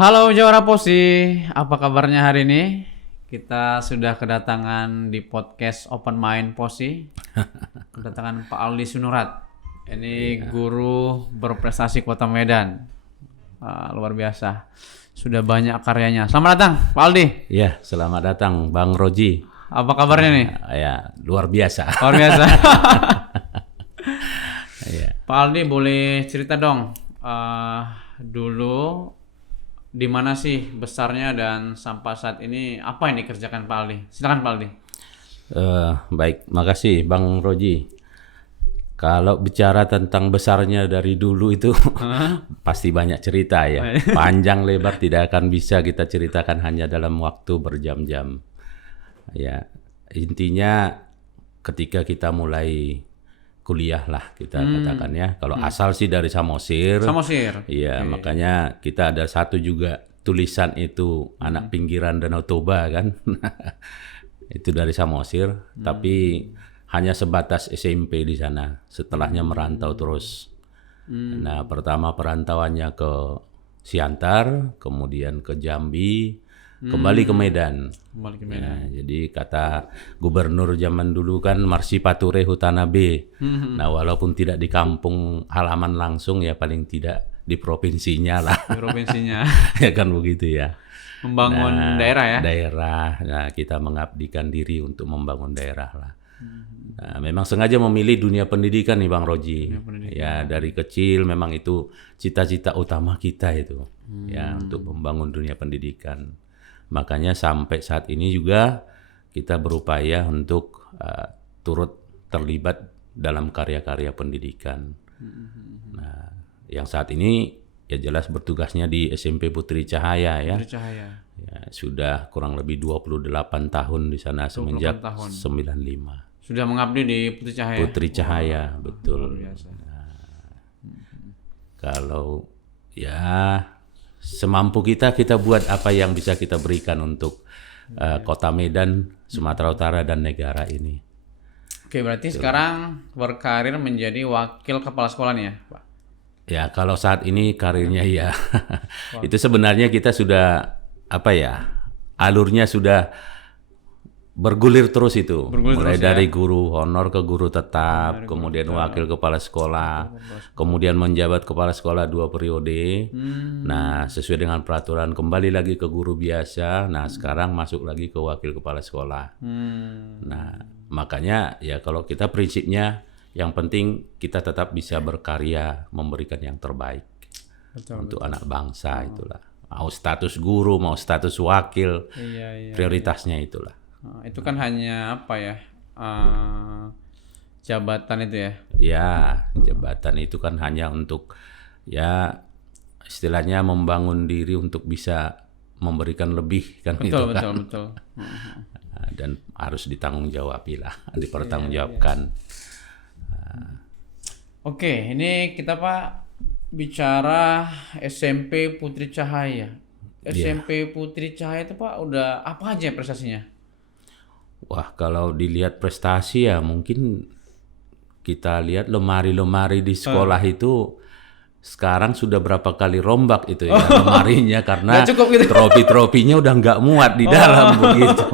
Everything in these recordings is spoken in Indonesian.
Halo Jawara Posi, apa kabarnya hari ini? Kita sudah kedatangan di podcast Open Mind Posi, kedatangan Pak Aldi Sunurat. Ini guru berprestasi Kota Medan. Luar biasa, sudah banyak karyanya. Selamat datang Pak Aldi. Ya, selamat datang Bang Roji. Apa kabarnya nih? Ya, luar biasa. Luar biasa. Ya. Pak Aldi boleh cerita dong, dulu di mana sih besarnya dan sampai saat ini apa yang dikerjakan Pak Aldi? Silakan Pak Aldi. Baik, makasih Bang Roji. Kalau bicara tentang besarnya dari dulu itu pasti banyak cerita ya. Panjang lebar tidak akan bisa kita ceritakan hanya dalam waktu berjam-jam. Ya, intinya ketika kita mulai kuliah lah kita katakan ya. Kalau asal sih dari Samosir. Samosir. Iya, makanya kita ada satu juga tulisan itu anak pinggiran Danau Toba kan. Itu dari Samosir, tapi hanya sebatas SMP di sana. Setelahnya merantau terus. Nah, pertama perantauannya ke Siantar, kemudian ke Jambi, kembali ke Medan. Kembali ke Medan. Ya, jadi kata gubernur zaman dulu kan Marsipature Hutana B. Nah, walaupun tidak di kampung halaman langsung ya paling tidak di provinsinya lah. Di provinsinya. Ya kan begitu ya. Membangun daerah ya. Daerah. Nah, kita mengabdikan diri untuk membangun daerah lah. Nah, memang sengaja memilih dunia pendidikan nih Bang Roji. Ya, dari kecil memang itu cita-cita utama kita itu. Ya, untuk membangun dunia pendidikan. Makanya sampai saat ini juga kita berupaya untuk turut terlibat dalam karya-karya pendidikan. Nah, yang saat ini ya jelas bertugasnya di SMP Putri Cahaya ya. Putri Cahaya. Ya, sudah kurang lebih 28 tahun di sana semenjak 95. Sudah mengabdi di Putri Cahaya. Putri Cahaya, betul. Luar biasa. Kalau ya semampu kita buat apa yang bisa kita berikan untuk Kota Medan, Sumatera Utara dan negara ini. Oke, berarti sekarang berkarir menjadi wakil kepala sekolah nih ya, Pak? Ya, kalau saat ini karirnya ya itu sebenarnya kita sudah apa ya? Alurnya sudah bergulir terus itu. Mulai dari guru honor ke guru tetap, kemudian wakil kepala sekolah, kemudian menjabat kepala sekolah 2 periode. Nah, sesuai dengan peraturan kembali lagi ke guru biasa. Nah, sekarang masuk lagi ke wakil kepala sekolah. Nah, makanya ya kalau kita prinsipnya yang penting kita tetap bisa berkarya, memberikan yang terbaik untuk anak bangsa itulah. Mau status guru, mau status wakil, prioritasnya itulah. Itu kan hanya apa ya, jabatan itu ya? Ya, jabatan itu kan hanya untuk ya istilahnya membangun diri untuk bisa memberikan lebih kan itu kan. Betul. Dan harus ditanggungjawab lah, dipertanggungjawabkan. Oke, ini kita Pak bicara SMP Putri Cahaya. SMP Putri Cahaya itu Pak udah apa aja prestasinya? Wah, kalau dilihat prestasi ya mungkin kita lihat lemari-lemari di sekolah itu sekarang sudah berapa kali rombak itu ya lemarinya karena gitu. trofi-trofinya udah nggak muat di dalam begitu.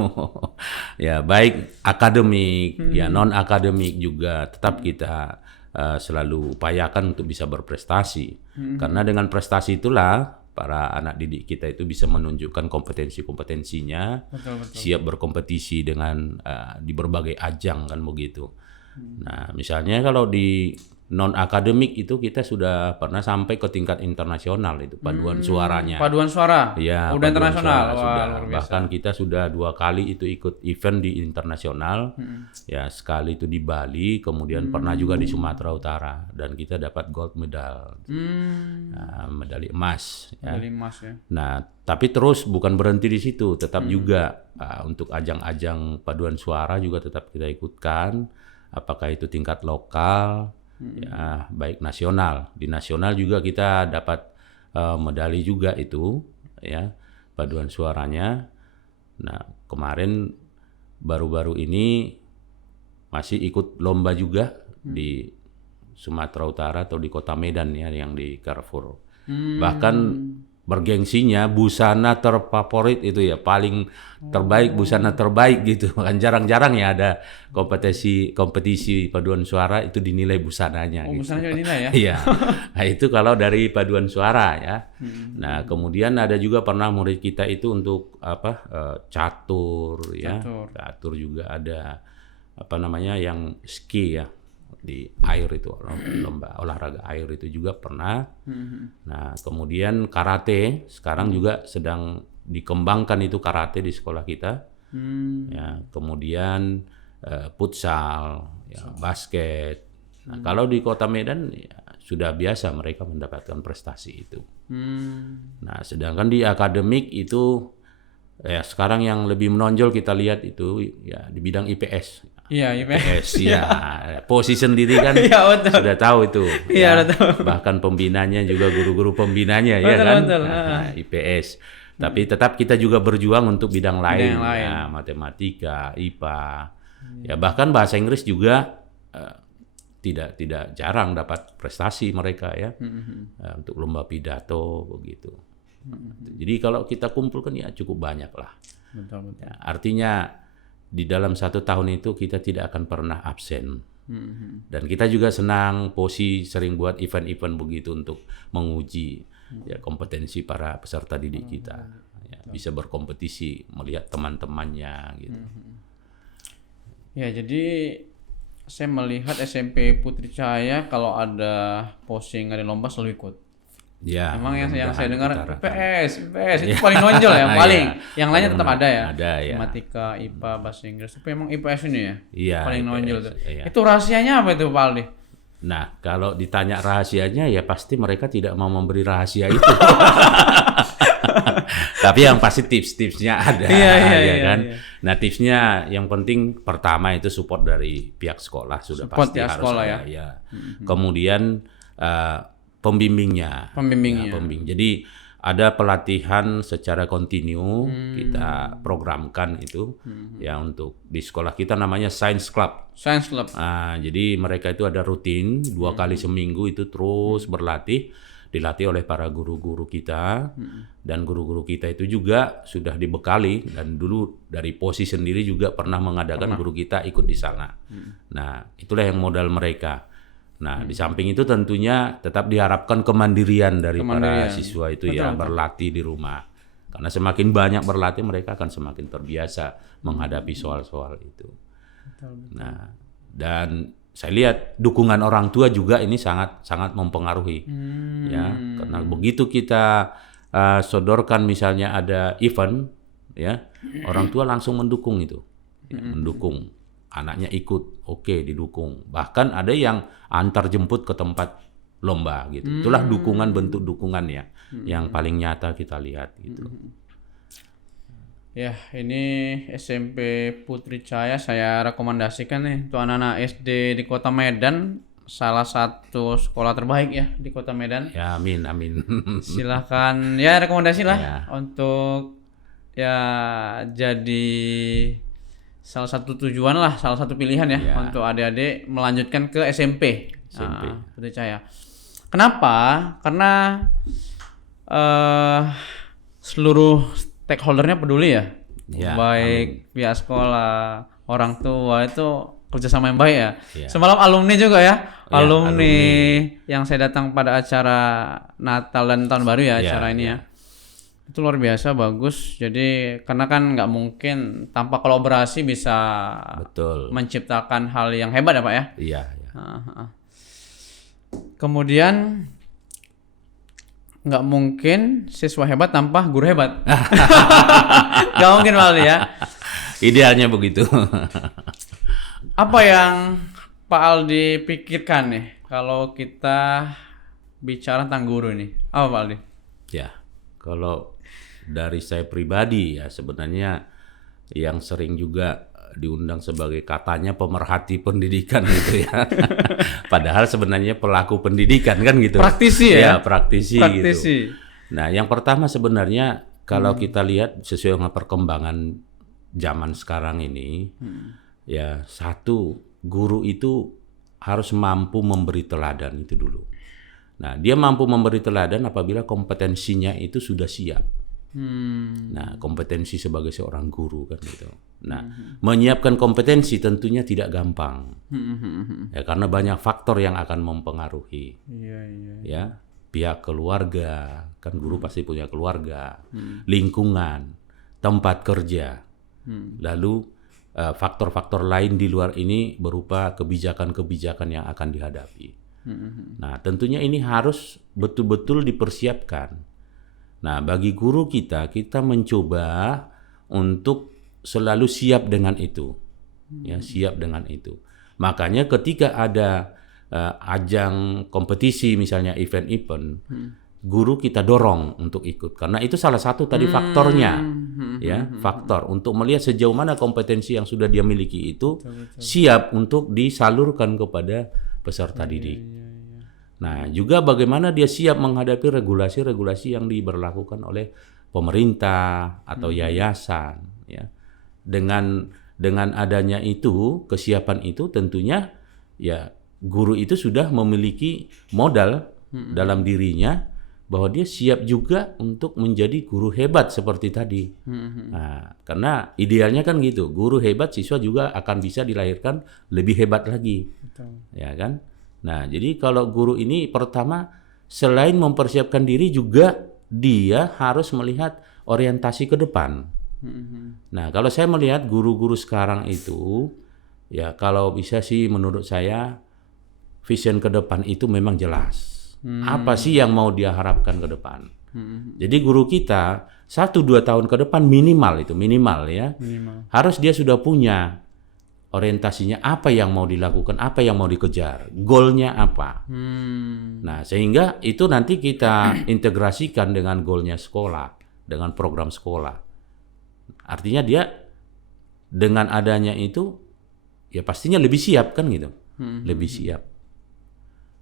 Ya, baik akademik, ya non akademik juga tetap kita selalu upayakan untuk bisa berprestasi. Karena dengan prestasi itulah para anak didik kita itu bisa menunjukkan kompetensinya, siap berkompetisi dengan di berbagai ajang kan begitu. Nah, misalnya kalau di non akademik itu kita sudah pernah sampai ke tingkat internasional itu paduan suaranya. Paduan suara. Ya, udah internasional. Wah, sudah. Bahkan kita sudah 2 kali itu ikut event di internasional. Ya, sekali itu di Bali, kemudian pernah juga di Sumatera Utara dan kita dapat gold medal. Nah, medali emas ya. Medali emas ya. Nah, tapi terus bukan berhenti di situ, tetap juga untuk ajang-ajang paduan suara juga tetap kita ikutkan. Apakah itu tingkat lokal, ya baik nasional. Di nasional juga kita dapat medali juga itu, ya paduan suaranya. Nah, kemarin baru-baru ini masih ikut lomba juga di Sumatera Utara atau di Kota Medan ya yang di Carrefour. Bahkan bergengsinya busana terfavorit itu ya, paling terbaik, busana terbaik gitu. Kan jarang-jarang ya ada kompetisi paduan suara itu dinilai busananya gitu. Busananya dinilai ya? Iya. Nah, itu kalau dari paduan suara ya. Nah, kemudian ada juga pernah murid kita itu untuk catur ya. Catur juga ada yang ski ya, di air itu, lomba olahraga air itu juga pernah. Nah, kemudian karate sekarang juga sedang dikembangkan itu karate di sekolah kita. Ya, kemudian futsal, ya, basket. Nah, kalau di Kota Medan ya, sudah biasa mereka mendapatkan prestasi itu. Nah, sedangkan di akademik itu ya sekarang yang lebih menonjol kita lihat itu ya di bidang IPS. Iya, IPS. Ya, posisi sendiri kan sudah tahu itu. Iya, ya. Bahkan pembinanya juga guru-guru pembinanya ya kan. Nah, IPS. Tapi tetap kita juga berjuang untuk bidang lain. Ya, matematika, IPA. Ya, bahkan bahasa Inggris juga tidak jarang dapat prestasi mereka ya. Untuk lomba pidato begitu. Jadi kalau kita kumpulkan ya cukup banyak lah. Betul. Ya, artinya di dalam 1 tahun itu kita tidak akan pernah absen. Dan kita juga senang sering buat event-event begitu untuk menguji ya kompetensi para peserta didik kita. Ya, bisa berkompetisi melihat teman-temannya gitu. Ya, jadi saya melihat SMP Putri Cahaya kalau ada posing ada lomba selalu ikut. Ya, emang yang saya dengar IPS itu paling nonjol ya, paling. Yang lainnya tetap ada ya. Ada ya. Matematika, IPA, bahasa Inggris. Tapi emang IPS ini ya, paling IPS, nonjol tuh. Iya. Itu rahasianya apa itu Pak Aldi? Nah, kalau ditanya rahasianya ya pasti mereka tidak mau memberi rahasia itu. Tapi yang pasti tips-tipsnya ada, ya kan. Iya. Nah, tipsnya yang penting pertama itu support dari pihak sekolah sudah support pasti harus sekolah ada. Ya. Kemudian pembimbingnya. Jadi ada pelatihan secara kontinu kita programkan itu ya untuk di sekolah kita namanya Science Club. Nah, jadi mereka itu ada rutin 2 kali seminggu itu terus dilatih oleh para guru-guru kita dan guru-guru kita itu juga sudah dibekali dan dulu dari posisi sendiri juga pernah mengadakan guru kita ikut di sana. Nah, itulah yang modal mereka. Nah, di samping itu tentunya tetap diharapkan kemandirian dari para siswa itu berlatih di rumah. Karena semakin banyak berlatih, mereka akan semakin terbiasa menghadapi soal-soal itu. Nah, dan saya lihat dukungan orang tua juga ini sangat mempengaruhi. Ya, karena begitu kita sodorkan misalnya ada event, ya, orang tua langsung mendukung itu. Ya, mendukung. Anaknya ikut, oke, didukung. Bahkan ada yang antar jemput ke tempat lomba gitu. Itulah bentuk dukungan ya, yang paling nyata kita lihat gitu. Ya, ini SMP Putri Cahaya saya rekomendasikan nih untuk anak-anak SD di Kota Medan, salah satu sekolah terbaik ya di Kota Medan. Ya, amin. Silahkan ya rekomendasi lah untuk ya jadi salah satu tujuan lah, salah satu pilihan ya untuk adik-adik melanjutkan ke SMP. Putri Cahaya. Kenapa? Karena seluruh stakeholdernya peduli ya. Baik pihak sekolah, orang tua itu kerjasama yang baik ya. Semalam alumni juga ya. Alumni yang saya datang pada acara Natal dan Tahun Baru ya, acara ini ya. Itu luar biasa bagus. Jadi karena kan nggak mungkin tanpa kolaborasi bisa menciptakan hal yang hebat ya Pak ya. Iya. Kemudian nggak mungkin siswa hebat tanpa guru hebat. Nggak mungkin Pak Aldi ya. Idealnya begitu. Apa yang Pak Aldi pikirkan nih kalau kita bicara tentang guru ini? Apa Pak Aldi? Ya, kalau dari saya pribadi ya sebenarnya yang sering juga diundang sebagai katanya pemerhati pendidikan gitu ya. Padahal sebenarnya pelaku pendidikan kan gitu. Praktisi ya? Ya, praktisi. Gitu. Nah, yang pertama sebenarnya kalau kita lihat sesuai dengan perkembangan zaman sekarang ini, ya satu, guru itu harus mampu memberi teladan itu dulu. Nah, dia mampu memberi teladan apabila kompetensinya itu sudah siap. Nah, kompetensi sebagai seorang guru kan gitu. Nah, menyiapkan kompetensi tentunya tidak gampang. Ya, karena banyak faktor yang akan mempengaruhi. Ya, pihak keluarga, kan guru pasti punya keluarga, lingkungan, tempat kerja. Lalu faktor-faktor lain di luar ini berupa kebijakan-kebijakan yang akan dihadapi. Nah, tentunya ini harus betul-betul dipersiapkan. Nah, bagi guru kita mencoba untuk selalu siap dengan itu. Ya, siap dengan itu. Makanya ketika ada ajang kompetisi misalnya event-event, guru kita dorong untuk ikut karena itu salah satu tadi faktornya. Ya, faktor untuk melihat sejauh mana kompetensi yang sudah dia miliki itu siap untuk disalurkan kepada peserta didik. Nah, juga bagaimana dia siap menghadapi regulasi-regulasi yang diberlakukan oleh pemerintah atau yayasan. Ya, dengan adanya itu, kesiapan itu tentunya ya guru itu sudah memiliki modal dalam dirinya bahwa dia siap juga untuk menjadi guru hebat seperti tadi. Nah, karena idealnya kan gitu, guru hebat siswa juga akan bisa dilahirkan lebih hebat lagi. Betul. Ya kan? Nah, jadi kalau guru ini pertama selain mempersiapkan diri juga dia harus melihat orientasi ke depan. Nah, kalau saya melihat guru-guru sekarang itu ya kalau bisa sih menurut saya vision ke depan itu memang jelas. Apa sih yang mau dia harapkan ke depan? Jadi guru kita 1-2 tahun ke depan minimal ya. Harus dia sudah punya orientasinya apa yang mau dilakukan, apa yang mau dikejar, goalnya apa. Nah, sehingga itu nanti kita integrasikan dengan goalnya sekolah, dengan program sekolah. Artinya dia dengan adanya itu ya pastinya lebih siap kan gitu, lebih siap.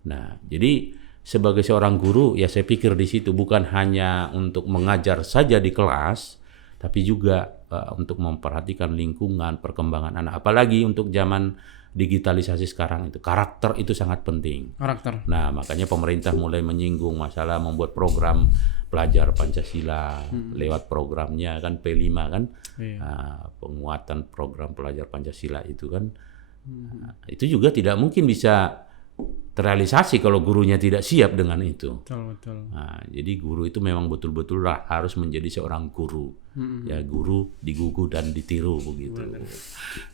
Nah, jadi sebagai seorang guru ya saya pikir di situ bukan hanya untuk mengajar saja di kelas, tapi juga untuk memperhatikan lingkungan, perkembangan anak. Apalagi untuk zaman digitalisasi sekarang itu, karakter itu sangat penting. Karakter. Nah, makanya pemerintah mulai menyinggung masalah membuat program pelajar Pancasila lewat programnya kan P5 kan, penguatan program pelajar Pancasila itu kan. Itu juga tidak mungkin bisa terrealisasi kalau gurunya tidak siap dengan itu. Betul. Nah, jadi guru itu memang betul-betul harus menjadi seorang guru. Ya, guru digugu dan ditiru begitu.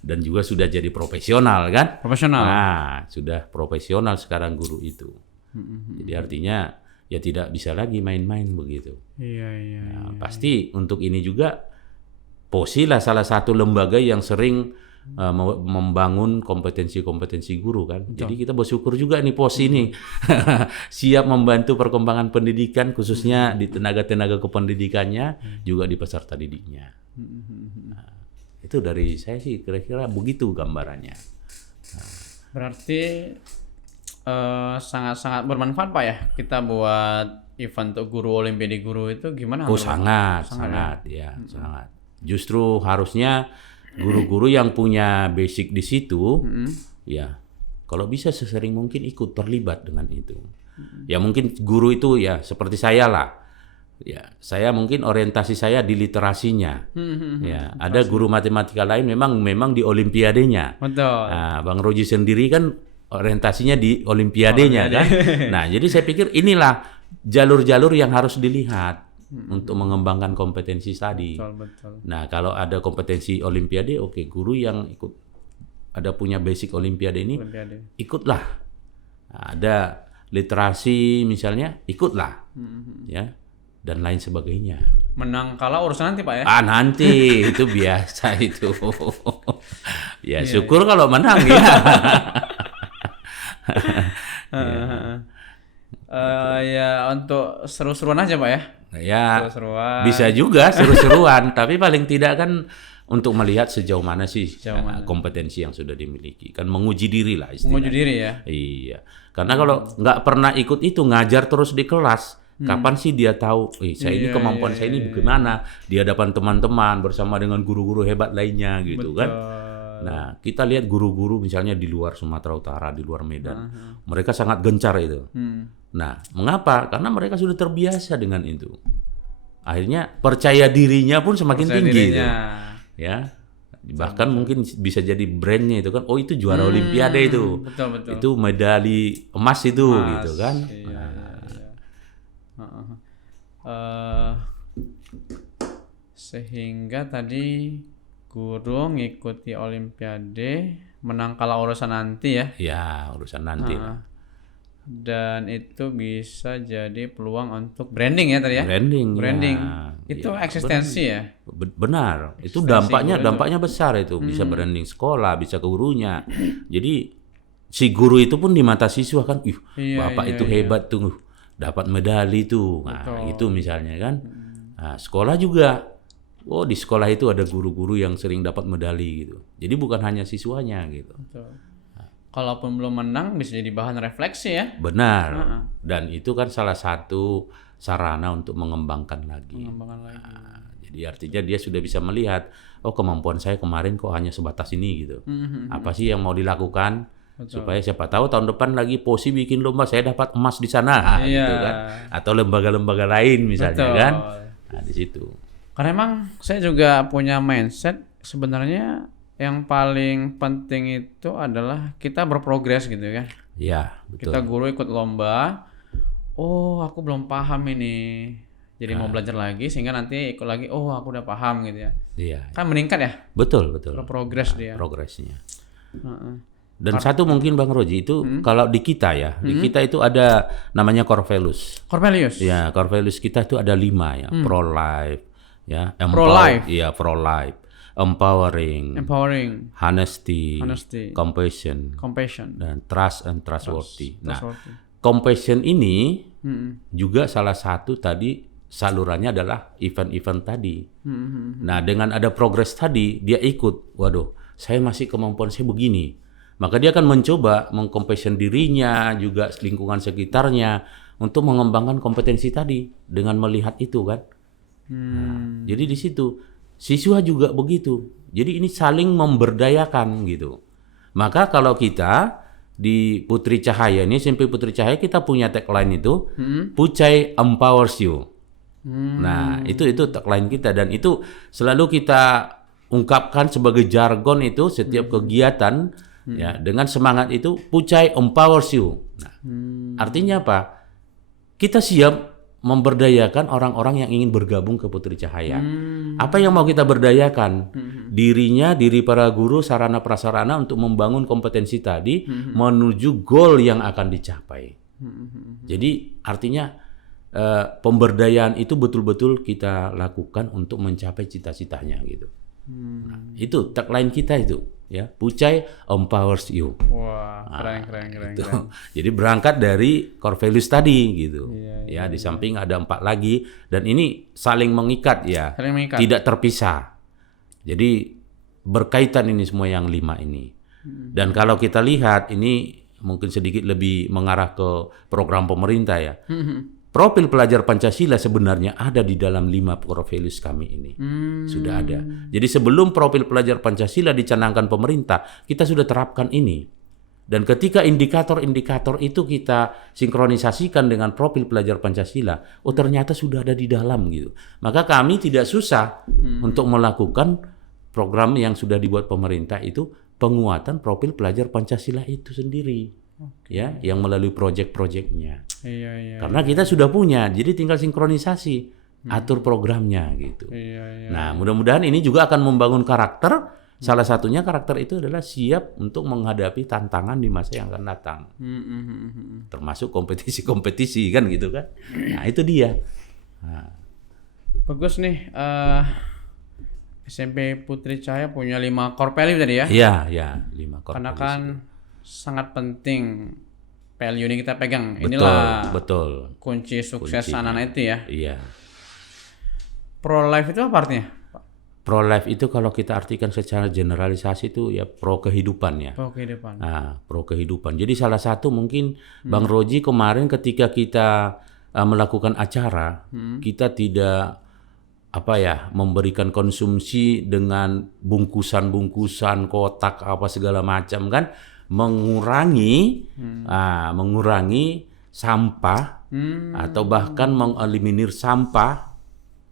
Dan juga sudah jadi profesional kan? Profesional. Nah, sudah profesional sekarang guru itu. Jadi artinya ya tidak bisa lagi main-main begitu. Nah, pasti untuk ini juga POSI lah salah satu lembaga yang sering membangun kompetensi-kompetensi guru kan. Jadi kita bersyukur juga nih POSI ini siap membantu perkembangan pendidikan khususnya di tenaga-tenaga kependidikannya juga di peserta didiknya. Nah, itu dari saya sih kira-kira begitu gambarannya. Berarti sangat-sangat bermanfaat Pak ya kita buat event untuk guru Olimpiade guru itu gimana? Oh sangat. Justru harusnya guru-guru yang punya basic di situ, ya kalau bisa sesering mungkin ikut terlibat dengan itu. Ya mungkin guru itu ya seperti saya lah. Ya saya mungkin orientasi saya di literasinya. Ya ada guru matematika lain memang di olimpiadenya. Betul. Nah, Bang Roji sendiri kan orientasinya di olimpiadenya kan. Nah jadi saya pikir inilah jalur-jalur yang harus dilihat. Untuk mengembangkan kompetensi tadi. Betul. Nah, kalau ada kompetensi olimpiade, oke, guru yang ikut ada punya basic olimpiade ini, ikutlah. Nah, ada literasi misalnya, ikutlah. Ya. Dan lain sebagainya. Menang kalah urusan nanti Pak ya? Nanti itu biasa itu. Ya, syukur kalau menang ya. Ya untuk seru-seruan aja Pak ya? Ya bisa juga seru-seruan, tapi paling tidak kan untuk melihat sejauh mana sih kompetensi yang sudah dimiliki, kan menguji diri lah istilahnya. Menguji diri ya. Iya, karena kalau nggak pernah ikut itu ngajar terus di kelas, kapan sih dia tahu, saya ini kemampuan saya ini bagaimana di hadapan teman-teman bersama dengan guru-guru hebat lainnya gitu. Betul. Kan. Nah kita lihat guru-guru misalnya di luar Sumatera Utara, di luar Medan, mereka sangat gencar itu. Nah, mengapa? Karena mereka sudah terbiasa dengan itu. Akhirnya percaya dirinya pun semakin tinggi itu. Ya. Bahkan mungkin bisa jadi brandnya itu kan, oh itu juara Olimpiade itu. Betul. Itu medali emas itu gitu kan. Iya. Sehingga tadi guru ngikuti Olimpiade, menang kalah urusan nanti ya. Ya, urusan nanti. Dan itu bisa jadi peluang untuk branding ya tadi ya. Branding. Ya. Itu eksistensi ya. Benar. Itu dampaknya besar itu. Bisa branding sekolah, bisa ke gurunya. Jadi si guru itu pun di mata siswa kan, bapak itu hebat tuh, dapat medali tuh. Nah, itu misalnya kan. Nah, sekolah juga. Oh, di sekolah itu ada guru-guru yang sering dapat medali gitu. Jadi bukan hanya siswanya gitu. Betul. Kalaupun belum menang bisa jadi bahan refleksi ya. Benar. Dan itu kan salah satu sarana untuk mengembangkan lagi. Jadi artinya dia sudah bisa melihat, oh kemampuan saya kemarin kok hanya sebatas ini gitu. Apa sih yang mau dilakukan? Supaya siapa tahu tahun depan lagi POSI bikin lomba, saya dapat emas di sana gitu kan. Atau lembaga-lembaga lain misalnya kan. Nah, di situ. Karena emang saya juga punya mindset sebenarnya yang paling penting itu adalah kita berprogres gitu kan. Iya, betul. Kita guru ikut lomba, oh aku belum paham ini, jadi mau belajar lagi sehingga nanti ikut lagi, oh aku udah paham gitu ya. Iya. Kan meningkat ya. Betul. Berprogres dia. Progresnya. Dan satu mungkin Bang Roji itu kalau di kita ya, di kita itu ada namanya core values. Ya, core values kita itu ada 5 ya, pro-life, ya, pro-life. Empowering, honesty, compassion, dan trust and trustworthy. Nah, compassion ini juga salah satu tadi salurannya adalah event-event tadi. Nah, dengan ada progres tadi, dia ikut. Waduh, saya masih kemampuan saya begini. Maka dia akan mencoba mengcompassion dirinya, juga lingkungan sekitarnya untuk mengembangkan kompetensi tadi dengan melihat itu kan. Nah, jadi di situ. Siswa juga begitu. Jadi ini saling memberdayakan gitu. Maka kalau kita di Putri Cahaya ini, SMP Putri Cahaya, kita punya tagline itu, Pucai empowers you. Nah, itu tagline kita dan itu selalu kita ungkapkan sebagai jargon itu setiap kegiatan ya dengan semangat itu Pucai empowers you. Nah, artinya apa? Kita siap memberdayakan orang-orang yang ingin bergabung ke Putri Cahaya. Apa yang mau kita berdayakan? Dirinya, diri para guru, sarana prasarana untuk membangun kompetensi tadi menuju goal yang akan dicapai. Jadi artinya pemberdayaan itu betul-betul kita lakukan untuk mencapai cita-citanya gitu. Nah, itu tagline kita itu. Ya, Pucai empowers you. Wah, keren. Jadi berangkat dari core values tadi gitu. Di samping ada 4 lagi dan ini saling mengikat ya. Tidak terpisah. Jadi berkaitan ini semua yang 5 ini. Dan kalau kita lihat ini mungkin sedikit lebih mengarah ke program pemerintah ya. Profil pelajar Pancasila sebenarnya ada di dalam 5 core values kami ini. Sudah ada. Jadi sebelum profil pelajar Pancasila dicanangkan pemerintah, kita sudah terapkan ini. Dan ketika indikator-indikator itu kita sinkronisasikan dengan profil pelajar Pancasila, oh ternyata sudah ada di dalam gitu. Maka kami tidak susah untuk melakukan program yang sudah dibuat pemerintah itu penguatan profil pelajar Pancasila itu sendiri. Ya, yang melalui proyek-proyeknya. Karena kita sudah punya, jadi tinggal sinkronisasi, atur programnya gitu. Nah, mudah-mudahan ini juga akan membangun karakter. Salah satunya karakter itu adalah siap untuk menghadapi tantangan di masa yang akan datang. Termasuk kompetisi-kompetisi kan gitu kan. Nah, itu dia. Nah. Bagus nih. SMP Putri Cahaya punya 5 core value tadi ya? Iya, 5 core value. Karena kan sangat penting value ini kita pegang. Betul. Kunci sukses anak-anak itu ya. Iya. Pro-life itu apa artinya, Pak? Pro-life itu kalau kita artikan secara generalisasi itu ya pro kehidupan ya. Pro kehidupan. Nah, pro kehidupan. Jadi salah satu mungkin Bang Roji kemarin ketika kita melakukan acara, kita tidak memberikan konsumsi dengan bungkusan-bungkusan, kotak apa segala macam kan. mengurangi sampah atau bahkan mengeliminir sampah,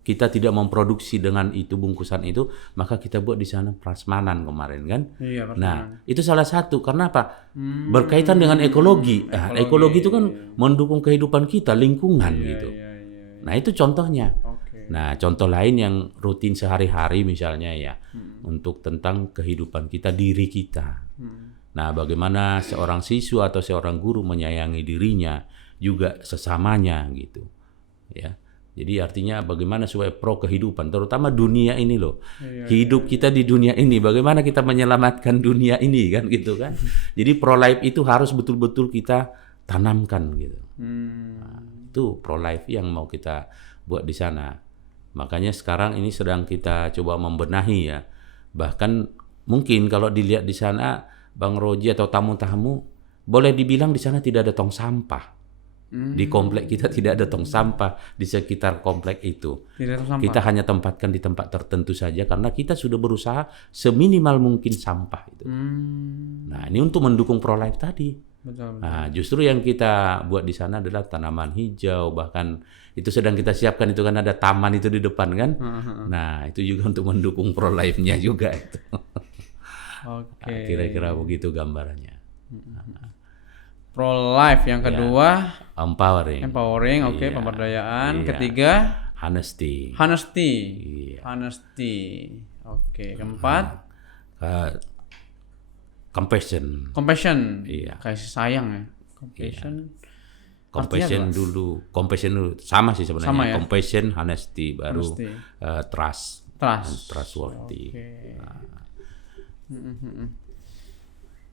kita tidak memproduksi dengan itu bungkusan itu, maka kita buat di sana prasmanan kemarin kan. Iya, Nah, itu salah satu. Karena apa? Berkaitan dengan ekologi. Ekologi itu kan mendukung kehidupan kita, lingkungan gitu. Iya. Nah, itu contohnya. Oke. Nah, contoh lain yang rutin sehari-hari misalnya ya, untuk tentang kehidupan kita, diri kita. Nah, bagaimana seorang siswa atau seorang guru menyayangi dirinya, juga sesamanya gitu. Ya. Jadi artinya bagaimana supaya pro kehidupan, terutama dunia ini loh. Hidup kita di dunia ini, bagaimana kita menyelamatkan dunia ini kan gitu kan. Jadi pro life itu harus betul-betul kita tanamkan gitu. Nah, itu pro life yang mau kita buat di sana. Makanya sekarang ini sedang kita coba membenahi ya. Bahkan mungkin kalau dilihat di sana Bang Roji atau tamu-tamu, boleh dibilang di sana tidak ada tong sampah. Di komplek kita tidak ada tong sampah di sekitar komplek itu. Kita hanya tempatkan di tempat tertentu saja karena kita sudah berusaha seminimal mungkin sampah itu. Nah, ini untuk mendukung pro life tadi. Betul. Nah, justru yang kita buat di sana adalah tanaman hijau, bahkan itu sedang kita siapkan itu kan ada taman itu di depan kan. Nah, itu juga untuk mendukung pro life-nya juga itu. Oke. Nah, kira-kira begitu gambarannya. Pro life yang kedua, Empowering, oke, pemberdayaan. Iya. Ketiga, honesty. Iya. Honesty. Oke, keempat, compassion. Iya. Kasih sayang ya. Compassion dulu sama sih sebenarnya. Sama ya? Compassion, honesty, baru trust. Trustworthy. Oke.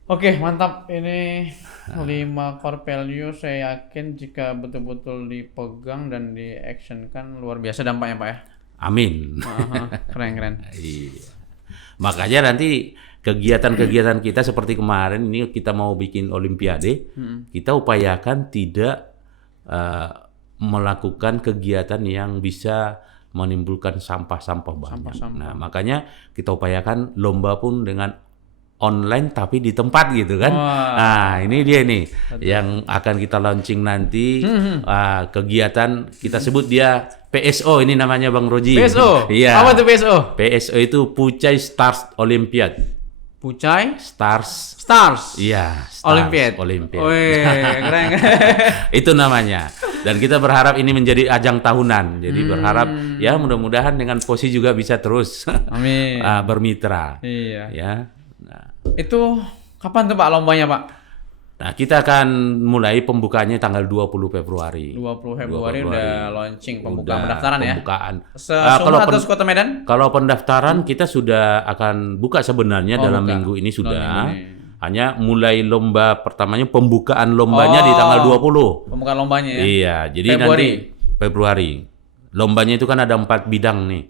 Oke, mantap. Ini 5 core value saya yakin jika betul-betul dipegang dan di-actionkan luar biasa dampaknya, Pak ya. Amin. Keren. Iya. Makanya nanti kegiatan-kegiatan kita seperti kemarin ini kita mau bikin olimpiade, kita upayakan tidak melakukan kegiatan yang bisa menimbulkan sampah-sampah banyak. Nah, makanya kita upayakan lomba pun dengan online tapi di tempat gitu kan. Nah, ini dia nih yang akan kita launching nanti. Kegiatan kita sebut dia PSO, ini namanya Bang Roji. PSO? Iya. Apa tuh PSO? PSO itu Puchai Stars Olympiad. Puchai Stars. Iya, Olympiad. Wih, keren. Itu namanya. Dan kita berharap ini menjadi ajang tahunan. Jadi berharap ya mudah-mudahan dengan POSI juga bisa terus Amin. Bermitra. Iya. Ya. Nah, itu kapan tuh Pak lombanya, Pak? Nah, kita akan mulai pembukaannya tanggal 20 Februari. 20 Februari udah launching pembukaan pendaftaran ya? Pembukaan. Sumber atau Kota Medan? Kalau pendaftaran kita sudah akan buka sebenarnya dalam minggu ini sudah. Hanya mulai lomba pertamanya, pembukaan lombanya di tanggal 20. Pembukaan lombanya ya? Iya, jadi Februari. nanti Februari. Lombanya itu kan ada 4 bidang nih.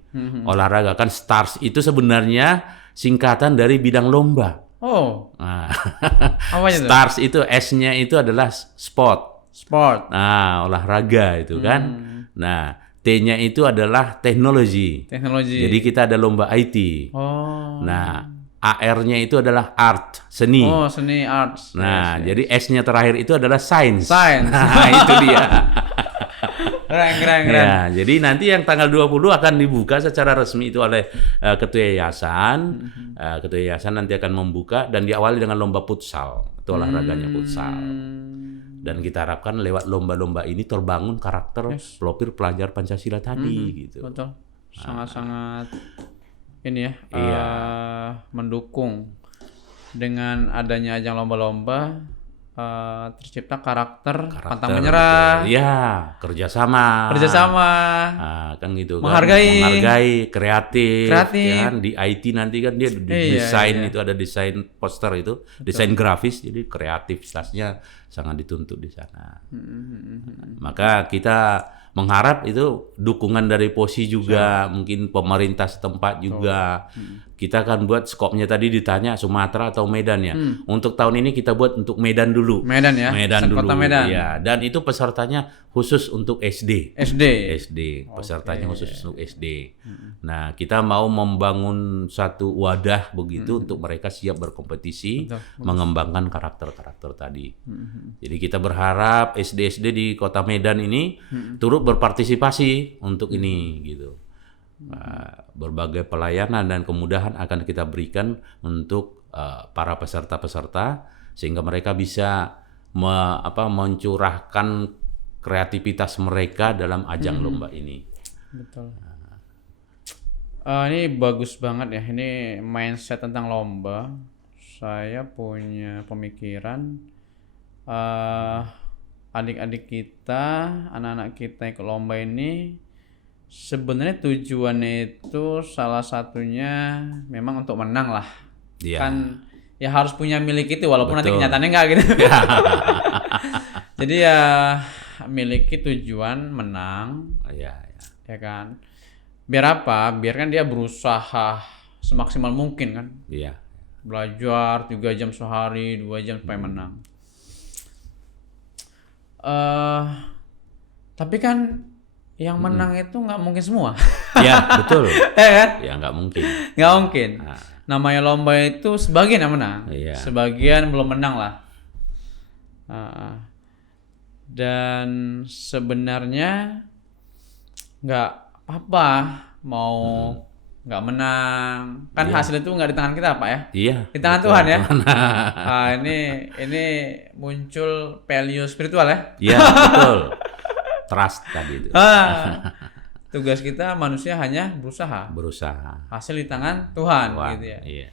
Olahraga kan Stars itu sebenarnya singkatan dari bidang lomba. Oh. Nah, Apanya tuh? Stars itu S-nya itu adalah sport. Nah, olahraga itu kan. Nah, T-nya itu adalah teknologi. Jadi kita ada lomba IT. Oh. Nah, AR-nya itu adalah art, seni. Oh, seni arts. Nah, jadi S-nya terakhir itu adalah science. Science. Nah, itu dia. Keren. Ya, jadi nanti yang tanggal 20 akan dibuka secara resmi itu oleh Ketua Yayasan. Ketua Yayasan nanti akan membuka dan diawali dengan lomba futsal. Itu olahraganya futsal. Dan kita harapkan lewat lomba-lomba ini terbangun karakter pelopor pelajar Pancasila tadi gitu. Betul. Sangat-sangat ini ya, mendukung dengan adanya ajang lomba-lomba tercipta karakter pantang menyerah. Iya, kerjasama. Kan gitu. Menghargai, kreatif. Kan di IT nanti kan dia desain itu ada desain poster itu, desain grafis, jadi kreativitasnya sangat dituntut di sana. Maka kita mengharap itu dukungan dari POSI juga, mungkin pemerintah setempat juga, kita akan buat skopnya tadi ditanya Sumatera atau Medan ya. Untuk tahun ini kita buat untuk Medan dulu. Medan ya. Medan dulu. Kota Medan. Ya, dan itu pesertanya khusus untuk SD. SD. Pesertanya khusus untuk SD. Nah, kita mau membangun satu wadah begitu untuk mereka siap berkompetisi, mengembangkan karakter-karakter tadi. Jadi kita berharap SD-SD di Kota Medan ini turut berpartisipasi untuk ini gitu. Berbagai pelayanan dan kemudahan akan kita berikan untuk para peserta-peserta sehingga mereka bisa mencurahkan kreativitas mereka dalam ajang lomba ini. Betul. Ini bagus banget ya, ini mindset tentang lomba. Saya punya pemikiran adik-adik kita, anak-anak kita ikut lomba ini sebenarnya tujuannya itu salah satunya memang untuk menang lah. Iya. Kan ya harus punya milik itu walaupun nanti Betul. kenyataannya enggak gitu. Jadi ya miliki tujuan menang, Iya. ya kan. Biar apa? Biar kan dia berusaha semaksimal mungkin kan. Iya. Belajar 3 jam sehari, 2 jam supaya menang. Tapi kan yang menang itu nggak mungkin semua. Iya, betul. Ya kan? Ya nggak mungkin. Nggak mungkin. Namanya lomba itu sebagian yang menang, Iya. sebagian belum menang lah. Dan sebenarnya nggak apa-apa mau nggak menang, kan hasil itu nggak di tangan kita Pak ya, Iya. di tangan betul. Tuhan ya. Ini muncul value spiritual ya. Iya, betul. Trust tadi itu. Tugas kita manusia hanya berusaha, hasil di tangan Tuhan. Gitu ya. Iya.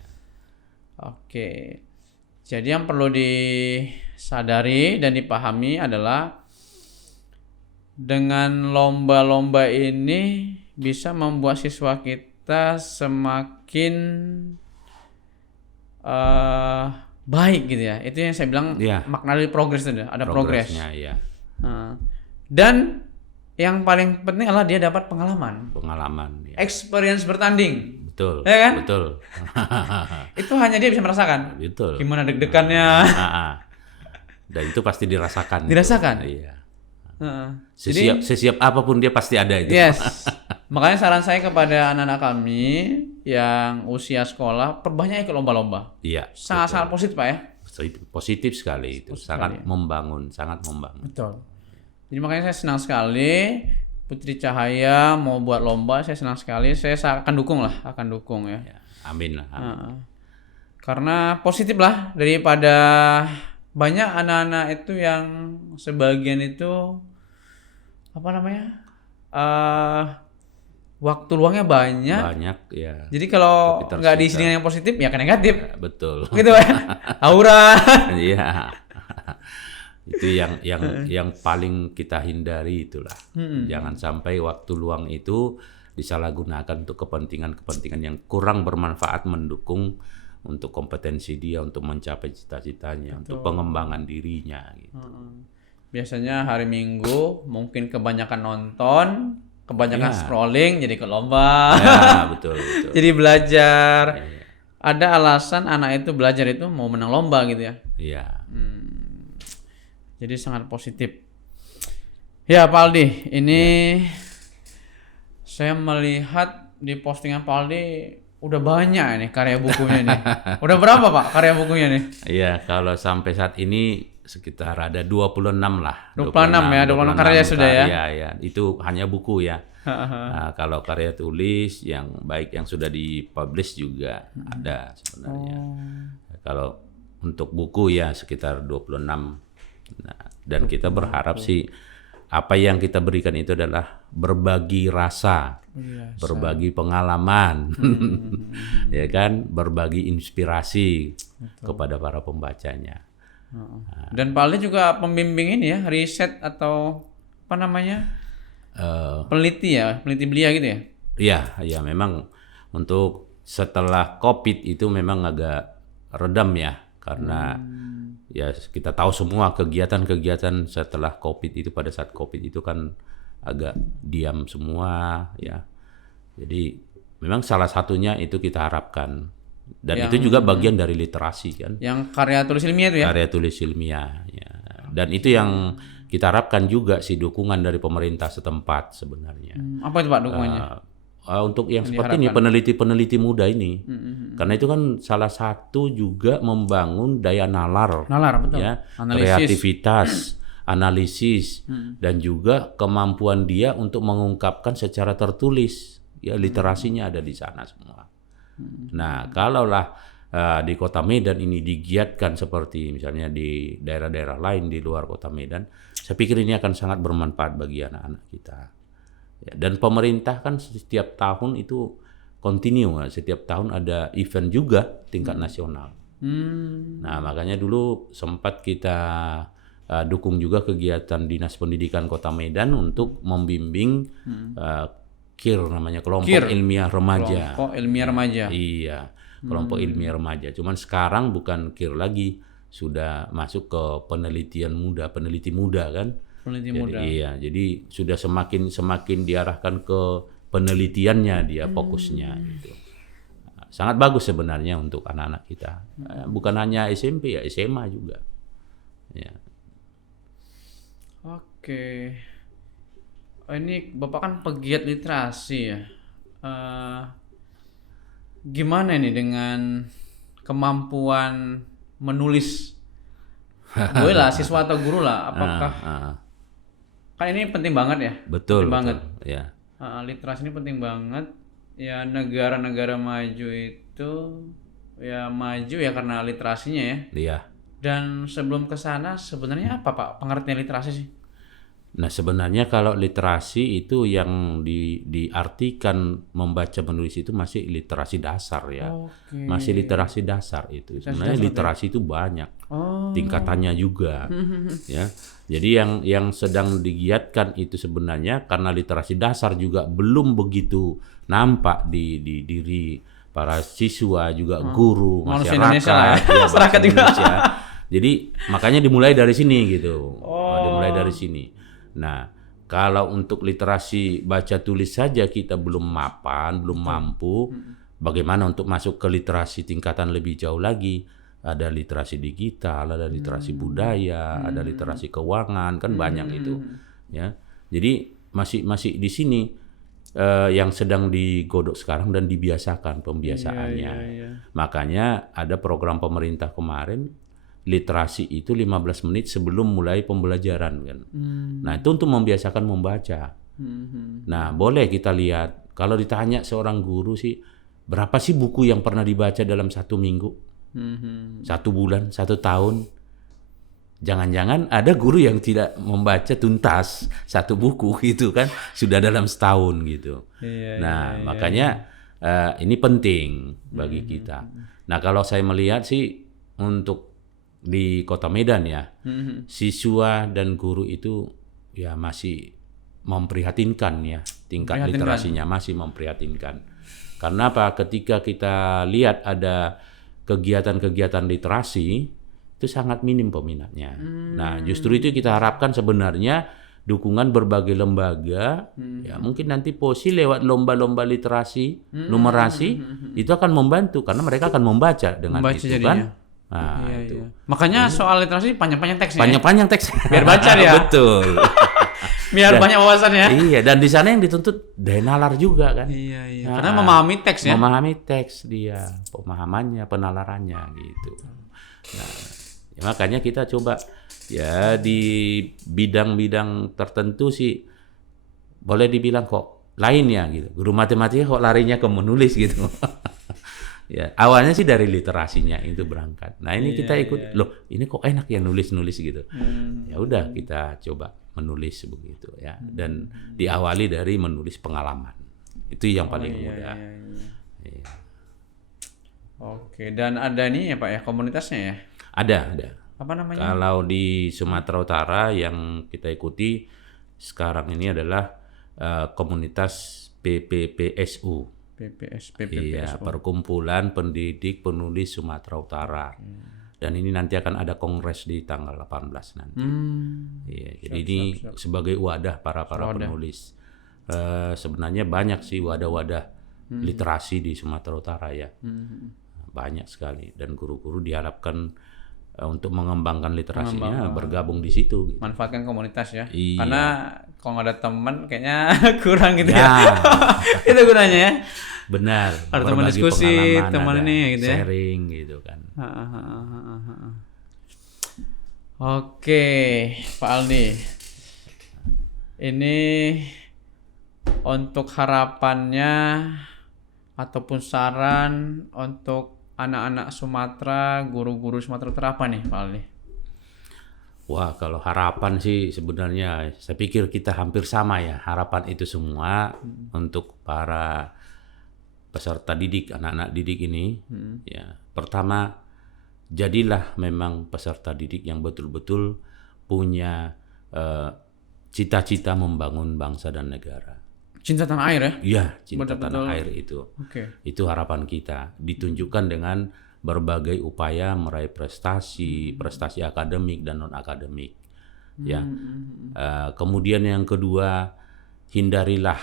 Oke. Jadi yang perlu disadari dan dipahami adalah dengan lomba-lomba ini bisa membuat siswa kita semakin baik gitu ya. Itu yang saya bilang makna dari progres itu ada progres. Iya. Dan yang paling penting adalah dia dapat pengalaman. Ya. Experience bertanding. Betul. Ya kan? Betul. Itu hanya dia bisa merasakan. Betul. Gimana deg-degannya. Dan itu pasti dirasakan. Dirasakan. Iya. Jadi sesiap apapun dia pasti ada itu. Yes. Makanya saran saya kepada anak-anak kami yang usia sekolah, perbanyak ikut lomba-lomba. Iya. Sangat-sangat positif Pak ya. Positif sekali itu. Sangat membangun. Betul. Jadi makanya saya senang sekali Putri Cahaya mau buat lomba, saya senang sekali. Saya akan dukung ya. Amin lah. Karena positif lah daripada banyak anak-anak itu yang sebagian itu waktu luangnya banyak ya. Jadi kalau nggak diisi dengan yang positif ya kan negatif. Ya, betul. Gitu ya. Aura. Iya. Itu yang paling kita hindari itulah. Jangan sampai waktu luang itu disalahgunakan untuk kepentingan yang kurang bermanfaat mendukung untuk kompetensi dia untuk mencapai cita-citanya, untuk pengembangan dirinya gitu. Biasanya hari Minggu mungkin kebanyakan nonton, kebanyakan scrolling jadi ke lomba. Ya, betul. Jadi belajar. Ada alasan anak itu belajar itu mau menang lomba gitu ya. Iya. Jadi sangat positif. Ya Pak Aldi, ini saya melihat di postingan Pak Aldi udah banyak ini karya bukunya nih. Udah berapa Pak karya bukunya nih? Iya, kalau sampai saat ini sekitar ada 26 lah. 26 karya sudah ya? Iya, itu hanya buku ya. Nah, kalau karya tulis yang baik yang sudah dipublish juga ada sebenarnya. Kalau untuk buku ya sekitar 26. Nah, dan kita berharap sih apa yang kita berikan itu adalah berbagi rasa, berbagi pengalaman, ya kan, berbagi inspirasi kepada para pembacanya. Dan Pak Aldi juga pembimbing ini ya, riset atau apa namanya, peneliti belia gitu ya? Iya, memang untuk setelah COVID itu memang agak redam ya, karena ya kita tahu semua kegiatan-kegiatan setelah COVID itu, pada saat COVID itu kan agak diam semua ya. Jadi memang salah satunya itu kita harapkan. Dan itu juga bagian dari literasi kan. Yang karya tulis ilmiah itu ya? Karya tulis ilmiah. Ya. Dan itu yang kita harapkan juga sih dukungan dari pemerintah setempat sebenarnya. Apa itu Pak dukungannya? Untuk yang seperti ini peneliti-peneliti muda ini. Karena itu kan salah satu juga membangun daya nalar. Betul. Ya, kreativitas, analisis dan juga kemampuan dia untuk mengungkapkan secara tertulis. Ya, literasinya ada di sana semua. Nah, kalaulah di Kota Medan ini digiatkan seperti misalnya di daerah-daerah lain di luar Kota Medan, saya pikir ini akan sangat bermanfaat bagi anak-anak kita. Ya, dan pemerintah kan setiap tahun itu continue, setiap tahun ada event juga tingkat nasional. Nah, makanya dulu sempat kita dukung juga kegiatan Dinas Pendidikan Kota Medan untuk membimbing KIR namanya, Kelompok Ilmiah Remaja. Kelompok Ilmiah Remaja. Iya, Kelompok Ilmiah Remaja. Cuman sekarang bukan KIR lagi, sudah masuk ke peneliti muda kan. Peneliti muda. Iya, jadi sudah semakin diarahkan ke penelitiannya dia fokusnya gitu. Sangat bagus sebenarnya untuk anak-anak kita. Bukan hanya SMP ya, SMA juga. Ya. Oke. Ini Bapak kan pegiat literasi ya. Gimana ini dengan kemampuan menulis? Gue lah, siswa atau guru lah. Apakah kan ini penting banget ya? Betul. Banget. Ya. Literasi ini penting banget. Ya negara-negara maju itu ya maju ya karena literasinya ya. Iya. Dan sebelum ke sana sebenarnya apa Pak pengertian literasi sih? Nah, sebenarnya kalau literasi itu yang diartikan membaca menulis itu masih literasi dasar ya. Masih literasi dasar itu. Sebenarnya literasi itu banyak. Tingkatannya juga ya. Jadi yang sedang digiatkan itu sebenarnya karena literasi dasar juga belum begitu nampak di diri para siswa juga guru, masyarakat, Indonesia. Jadi makanya dimulai dari sini gitu. Dimulai dari sini. Nah, kalau untuk literasi baca tulis saja kita belum mapan, belum mampu, bagaimana untuk masuk ke literasi tingkatan lebih jauh lagi? Ada literasi digital, ada literasi budaya, ada literasi keuangan, kan banyak itu, ya. Jadi masih di sini yang sedang digodok sekarang dan dibiasakan pembiasaannya. Makanya ada program pemerintah kemarin. Literasi itu 15 menit sebelum mulai pembelajaran kan. Nah, itu untuk membiasakan membaca. Nah, boleh kita lihat kalau ditanya seorang guru sih berapa sih buku yang pernah dibaca dalam 1 minggu? 1 bulan, 1 tahun. Jangan-jangan ada guru yang tidak membaca tuntas 1 buku gitu kan, sudah dalam setahun gitu. Makanya ini penting bagi kita. Nah, kalau saya melihat sih untuk di Kota Medan ya, siswa dan guru itu ya masih memprihatinkan ya, tingkat literasinya masih memprihatinkan. Karena apa? Ketika kita lihat ada kegiatan-kegiatan literasi itu sangat minim peminatnya. Nah, justru itu kita harapkan sebenarnya dukungan berbagai lembaga, ya mungkin nanti POSI lewat lomba-lomba literasi, numerasi itu akan membantu karena mereka akan membaca dengan itu jadinya. Kan. Nah, itu. Makanya soal literasi panjang-panjang teks ya. Panjang-panjang teks. Biar baca dia. Betul. Biar banyak wawasan ya. Iya, dan di sana yang dituntut daya nalar juga kan. Iya. Karena memahami teks ya. Memahami teks dia, pemahamannya, penalarannya gitu. Nah, ya makanya kita coba ya di bidang-bidang tertentu sih boleh dibilang kok lain ya gitu. Guru matematika kok larinya ke menulis gitu. Ya, awalnya sih dari literasinya itu berangkat. Nah, ini kita ikut, loh, ini kok enak ya nulis-nulis gitu. Ya udah kita coba menulis begitu ya. Dan diawali dari menulis pengalaman. Itu yang paling mudah. Iya. Oke, dan ada nih ya Pak ya komunitasnya ya? Ada. Apa namanya? Kalau di Sumatera Utara yang kita ikuti sekarang ini adalah komunitas PPPSU. Iya, Perkumpulan Pendidik Penulis Sumatera Utara. Dan ini nanti akan ada kongres di tanggal 18 nanti. Iya, jadi ini sebagai wadah para penulis. Sebenarnya banyak sih wadah-wadah literasi di Sumatera Utara ya. Banyak sekali, dan guru-guru diharapkan untuk mengembangkan literasinya bergabung di situ. Gitu. Manfaatkan komunitas ya. Iya. Karena kalau nggak ada teman kayaknya kurang gitu ya. Itu gunanya ya. Benar. Ada teman diskusi, teman ini gitu ya. Sharing gitu kan. Oke, Pak Aldi. Ini untuk harapannya ataupun saran untuk anak-anak Sumatera, guru-guru Sumatera Utara apa nih Pak Aldi? Wah, kalau harapan sih sebenarnya saya pikir kita hampir sama ya. Harapan itu semua untuk para peserta didik, anak-anak didik ini. Ya, pertama, jadilah memang peserta didik yang betul-betul punya cita-cita membangun bangsa dan negara. Cinta tanah air ya? Iya, cinta Betul-betul. tanah air itu. Oke. Itu harapan kita. Ditunjukkan dengan berbagai upaya meraih prestasi akademik dan non akademik. Ya. Kemudian yang kedua, hindarilah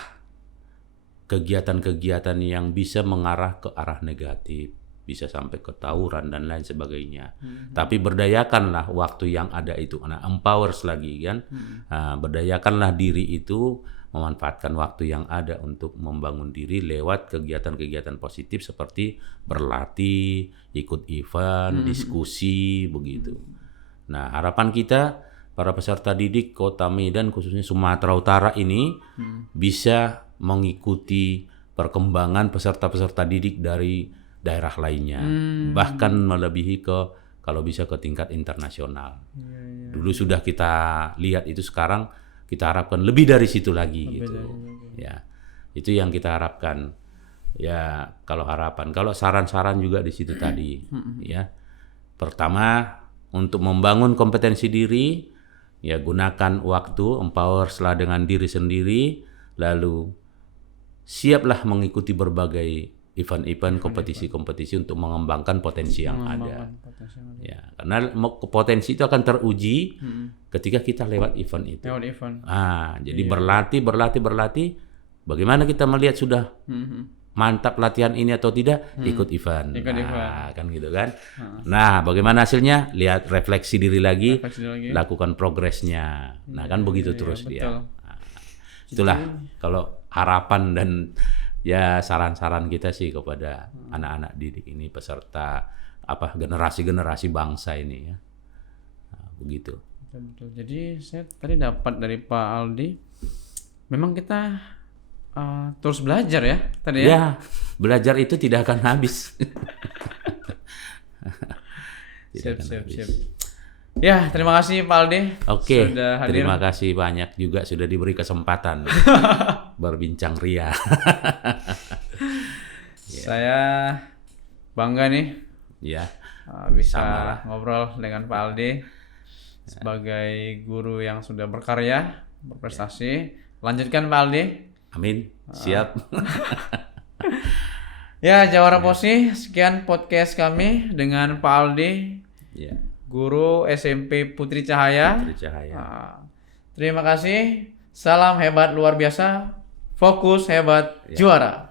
kegiatan-kegiatan yang bisa mengarah ke arah negatif, bisa sampai ke tawuran dan lain sebagainya. Tapi berdayakanlah waktu yang ada itu. Nah, empowers lagi kan. Berdayakanlah diri itu, memanfaatkan waktu yang ada untuk membangun diri lewat kegiatan-kegiatan positif seperti berlatih, ikut event, diskusi, begitu. Nah, harapan kita para peserta didik Kota Medan khususnya Sumatera Utara ini bisa mengikuti perkembangan peserta-peserta didik dari daerah lainnya, bahkan melebihi kalau bisa ke tingkat internasional. Dulu sudah kita lihat itu, sekarang kita harapkan lebih dari situ lagi gitu. Ya, itu yang kita harapkan. Ya, kalau harapan, kalau saran-saran juga di situ tadi. Ya, pertama untuk membangun kompetensi diri, ya gunakan waktu, empower dengan diri sendiri, lalu siaplah mengikuti berbagai event-event, kompetisi-kompetisi untuk mengembangkan potensi yang ada. Ya, karena potensi itu akan teruji ketika kita lewat event itu. Jadi berlatih. Bagaimana kita melihat sudah mantap latihan ini atau tidak? Ikut event. Kan gitu kan. Nah, bagaimana hasilnya? Lihat, refleksi diri lagi, lakukan progresnya. Nah, kan begitu terus dia. Nah, itulah kalau harapan dan ya saran-saran kita sih kepada anak-anak didik ini, peserta generasi-generasi bangsa ini ya. Nah, begitu. Betul. Jadi saya tadi dapat dari Pak Aldi, memang kita terus belajar ya tadi ya. Ya, belajar itu tidak akan habis. Siap. Ya, terima kasih Pak Aldi. Oke, sudah hadir. Terima kasih banyak juga sudah diberi kesempatan berbincang ria. Saya bangga nih. Ya. Bisa ngobrol dengan Pak Aldi sebagai guru yang sudah berkarya, berprestasi. Lanjutkan Pak Aldi. Amin. Siap. Ya, Jawara Posi, sekian podcast kami dengan Pak Aldi. Ya. Guru SMP Putri Cahaya. Terima kasih. Salam hebat luar biasa. Fokus hebat juara.